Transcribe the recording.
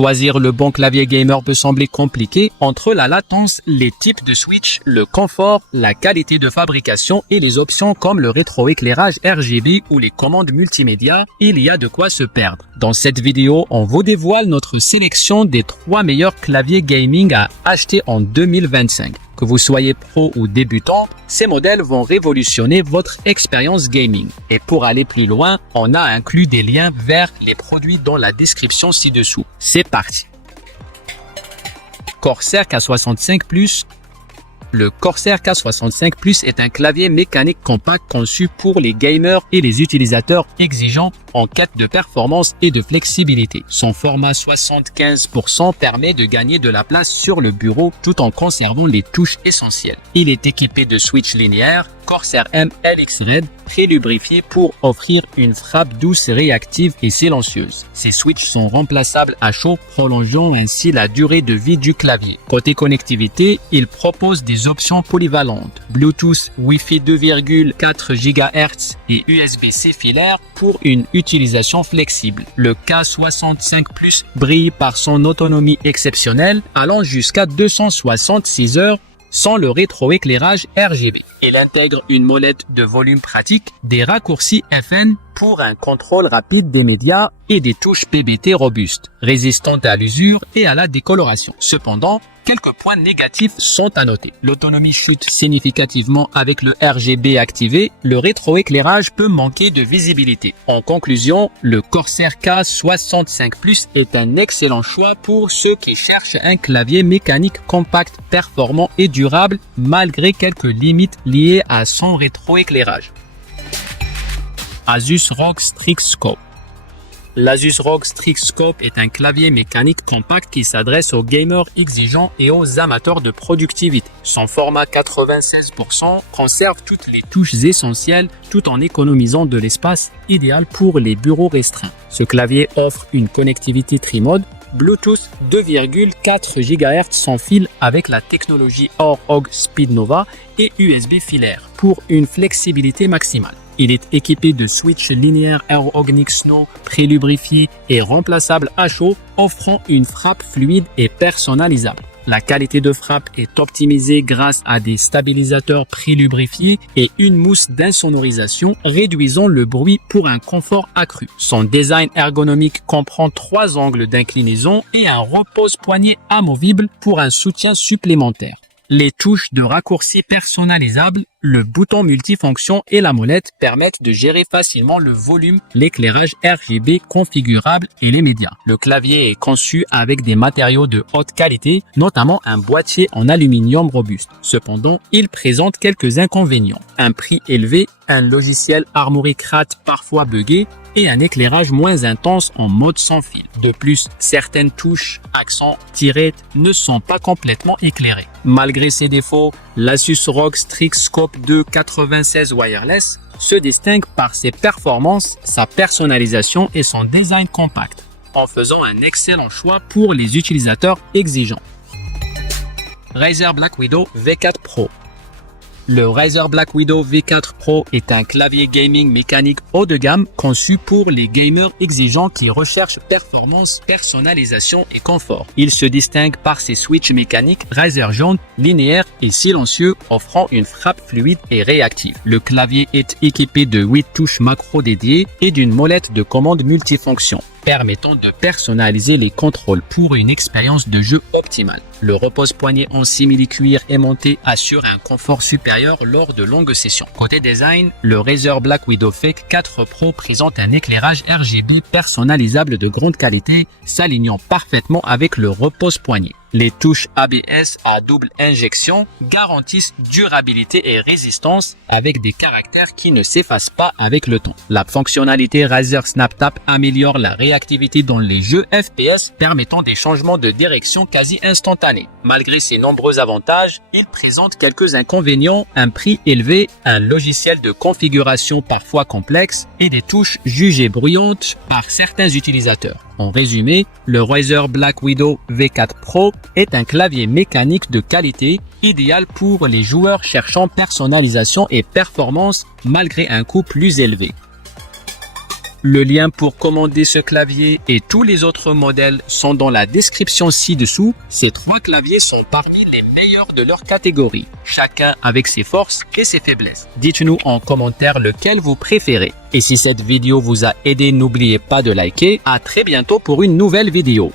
Choisir le bon clavier gamer peut sembler compliqué entre la latence, les types de switch, le confort, la qualité de fabrication et les options comme le rétroéclairage RGB ou les commandes multimédia. Il y a de quoi se perdre. Dans cette vidéo, on vous dévoile notre sélection des 3 meilleurs claviers gaming à acheter en 2025. Que vous soyez pro ou débutant, ces modèles vont révolutionner votre expérience gaming. Et pour aller plus loin, on a inclus des liens vers les produits dans la description ci-dessous. C'est parti. Corsair K65 Plus. Le Corsair K65 Plus est un clavier mécanique compact conçu pour les gamers et les utilisateurs exigeants en quête de performance et de flexibilité. Son format 75% permet de gagner de la place sur le bureau tout en conservant les touches essentielles. Il est équipé de switch linéaire Corsair M LX Red pré-lubrifié pour offrir une frappe douce, réactive et silencieuse. Ces switches sont remplaçables à chaud, prolongeant ainsi la durée de vie du clavier. Côté connectivité, il propose des options polyvalentes, Bluetooth, Wi-Fi 2,4 GHz et USB-C filaire pour une utilisation flexible. Le K65 Plus brille par son autonomie exceptionnelle, allant jusqu'à 266 heures sans le rétroéclairage RGB. Il intègre une molette de volume pratique, des raccourcis FN pour un contrôle rapide des médias et des touches PBT robustes, résistantes à l'usure et à la décoloration. Cependant, quelques points négatifs sont à noter. L'autonomie chute significativement avec le RGB activé, le rétroéclairage peut manquer de visibilité. En conclusion, le Corsair K65 Plus est un excellent choix pour ceux qui cherchent un clavier mécanique compact, performant et durable malgré quelques limites liées à son rétroéclairage. Asus ROG Strix Scope. L'Asus ROG Strix Scope est un clavier mécanique compact qui s'adresse aux gamers exigeants et aux amateurs de productivité. Son format 96% conserve toutes les touches essentielles tout en économisant de l'espace, idéal pour les bureaux restreints. Ce clavier offre une connectivité tri-mode, Bluetooth 2,4 GHz sans fil avec la technologie ROG Speednova et USB filaire pour une flexibilité maximale. Il est équipé de switch linéaire ROG Snow pré-lubrifié et remplaçable à chaud, offrant une frappe fluide et personnalisable. La qualité de frappe est optimisée grâce à des stabilisateurs pré-lubrifiés et une mousse d'insonorisation réduisant le bruit pour un confort accru. Son design ergonomique comprend 3 angles d'inclinaison et un repose-poignet amovible pour un soutien supplémentaire. Les touches de raccourci personnalisables, le bouton multifonction et la molette permettent de gérer facilement le volume, l'éclairage RGB configurable et les médias. Le clavier est conçu avec des matériaux de haute qualité, notamment un boîtier en aluminium robuste. Cependant, il présente quelques inconvénients. Un prix élevé, un logiciel Armoury Crate parfois buggé et un éclairage moins intense en mode sans fil. De plus, certaines touches, accents, tirettes ne sont pas complètement éclairées. Malgré ces défauts, l'Asus ROG Strix Scope 2 96 Wireless se distingue par ses performances, sa personnalisation et son design compact, en faisant un excellent choix pour les utilisateurs exigeants. Razer Black Widow V4 Pro. Le Razer Black Widow V4 Pro est un clavier gaming mécanique haut de gamme conçu pour les gamers exigeants qui recherchent performance, personnalisation et confort. Il se distingue par ses switches mécaniques Razer jaune, linéaires et silencieux, offrant une frappe fluide et réactive. Le clavier est équipé de 8 touches macro dédiées et d'une molette de commande multifonction, permettant de personnaliser les contrôles pour une expérience de jeu optimale. Le repose-poignet en simili-cuir aimanté assure un confort supérieur lors de longues sessions. Côté design, le Razer Black Widow V4 Pro présente un éclairage RGB personnalisable de grande qualité, s'alignant parfaitement avec le repose-poignet. Les touches ABS à double injection garantissent durabilité et résistance avec des caractères qui ne s'effacent pas avec le temps. La fonctionnalité Razer SnapTap améliore la réactivité dans les jeux FPS, permettant des changements de direction quasi instantanés. Malgré ces nombreux avantages, il présente quelques inconvénients, un prix élevé, un logiciel de configuration parfois complexe et des touches jugées bruyantes par certains utilisateurs. En résumé, le Razer Black Widow V4 Pro est un clavier mécanique de qualité, idéal pour les joueurs cherchant personnalisation et performance malgré un coût plus élevé. Le lien pour commander ce clavier et tous les autres modèles sont dans la description ci-dessous. Ces 3 claviers sont parmi les meilleurs de leur catégorie, chacun avec ses forces et ses faiblesses. Dites-nous en commentaire lequel vous préférez. Et si cette vidéo vous a aidé, n'oubliez pas de liker. À très bientôt pour une nouvelle vidéo.